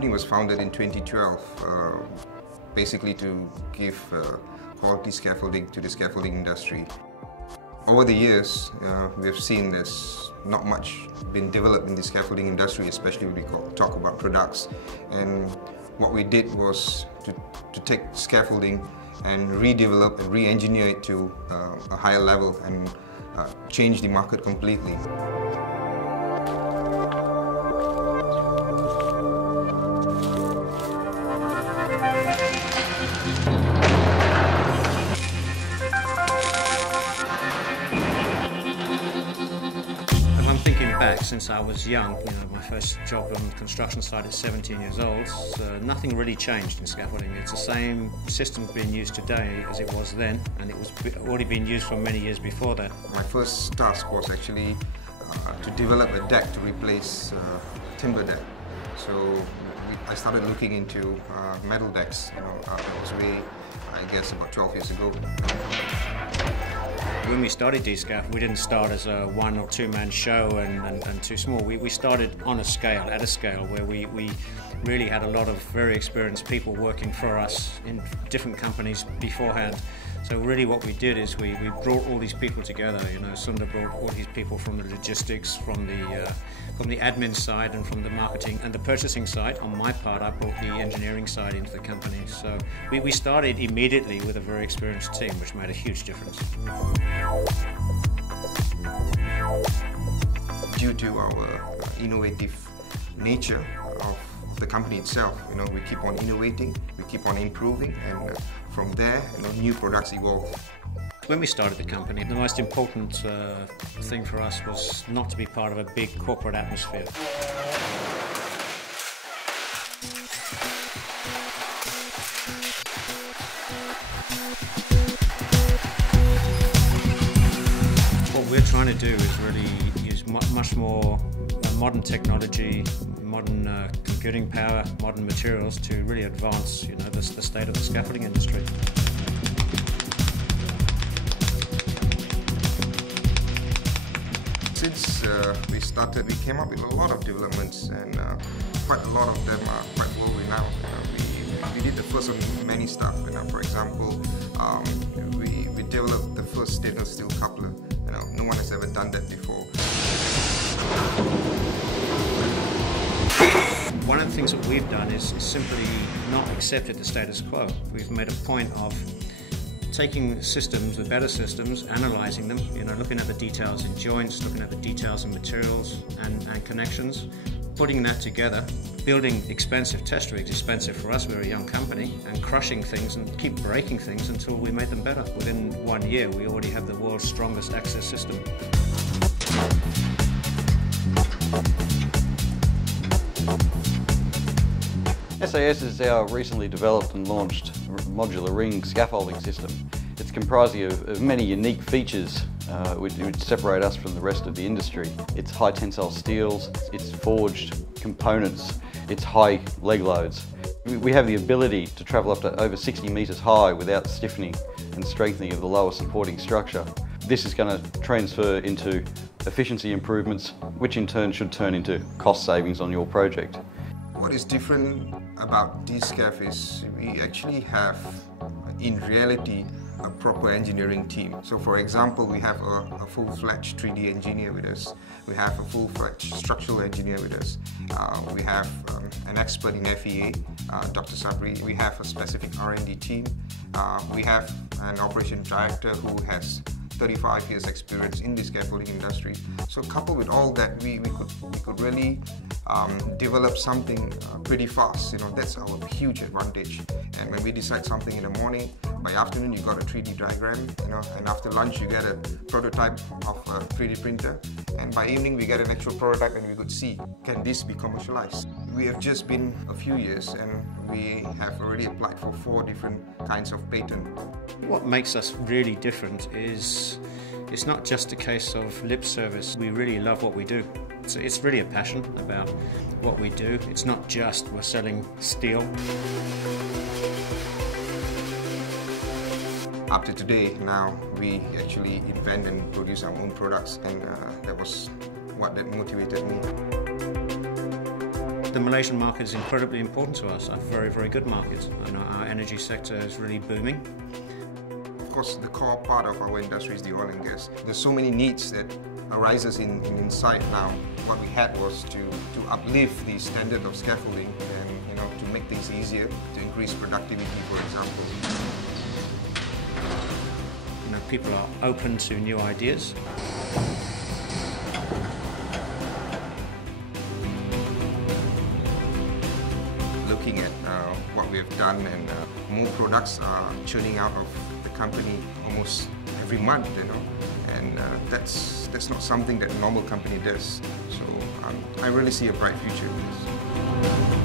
company was founded in 2012, basically to give quality scaffolding to the scaffolding industry. Over the years, we have seen there's not much been developed in the scaffolding industry, especially when we talk about products. And what we did was to take scaffolding and redevelop and re-engineer it to a higher level and change the market completely. Back since I was young, my first job on the construction site at 17 years old, nothing really changed in scaffolding. It's the same system being used today as it was then, and it was already being used for many years before that. My first task was actually to develop a deck to replace timber deck. So I started looking into metal decks. That was way, I guess, about 12 years ago. When we started Dscaff, we didn't start as a one or two man show and too small. We started on a scale, at a scale where we really had a lot of very experienced people working for us in different companies beforehand. So really what we did is we brought all these people together. Sunda brought all these people from the logistics, from the admin side and from the marketing and the purchasing side. On my part, I brought the engineering side into the company. So we started immediately with a very experienced team, which made a huge difference. Due to our innovative nature of the company itself, we keep on innovating, we keep on improving, and from there, new products evolve. When we started the company, the most important thing for us was not to be part of a big corporate atmosphere. What we're trying to do is really use much more modern technology, modern computing power, modern materials to really advance the state of the scaffolding industry. Since we started, we came up with a lot of developments, and quite a lot of them are quite well renowned. We did the first of many stuff. For example, we developed the first stainless steel coupler. No one has ever done that before. One of the things that we've done is simply not accepted the status quo. We've made a point of taking systems, the better systems, analysing them, looking at the details in joints, looking at the details in materials and connections, putting that together, building expensive test rigs, expensive for us, we're a young company, and crushing things and keep breaking things until we made them better. Within 1 year, we already have the world's strongest access system. SAS is our recently developed and launched modular ring scaffolding system. It's comprising of many unique features which separate us from the rest of the industry. It's high tensile steels, it's forged components, it's high leg loads. We have the ability to travel up to over 60 metres high without stiffening and strengthening of the lower supporting structure. This is going to transfer into efficiency improvements, which in turn should turn into cost savings on your project. What is different about Dscaff is we actually have, in reality, a proper engineering team. So for example, we have a full-fledged 3D engineer with us. We have a full-fledged structural engineer with us. We have an expert in FEA, Dr. Sabri. We have a specific R&D team. We have an operation director who has 35 years experience in the scaffolding industry. So coupled with all that, we could really develop something pretty fast. That's our huge advantage. And when we decide something in the morning, by afternoon you got a 3D diagram, and after lunch you get a prototype of a 3D printer, and by evening we get an actual prototype and we could see, can this be commercialized? We have just been a few years and we have already applied for 4 different kinds of patent. What makes us really different is it's not just a case of lip service. We really love what we do. It's really a passion about what we do. It's not just we're selling steel. Up to today, now we actually invent and produce our own products, and that was what motivated me. The Malaysian market is incredibly important to us, a very, very good market, and our energy sector is really booming. Of course, the core part of our industry is the oil and gas. There's so many needs that arises inside now. What we had was to uplift the standard of scaffolding and to make things easier, to increase productivity, for example. People are open to new ideas. Looking at what we have done, and more products are churning out of the company almost every month, and that's not something that a normal company does. So I really see a bright future with this.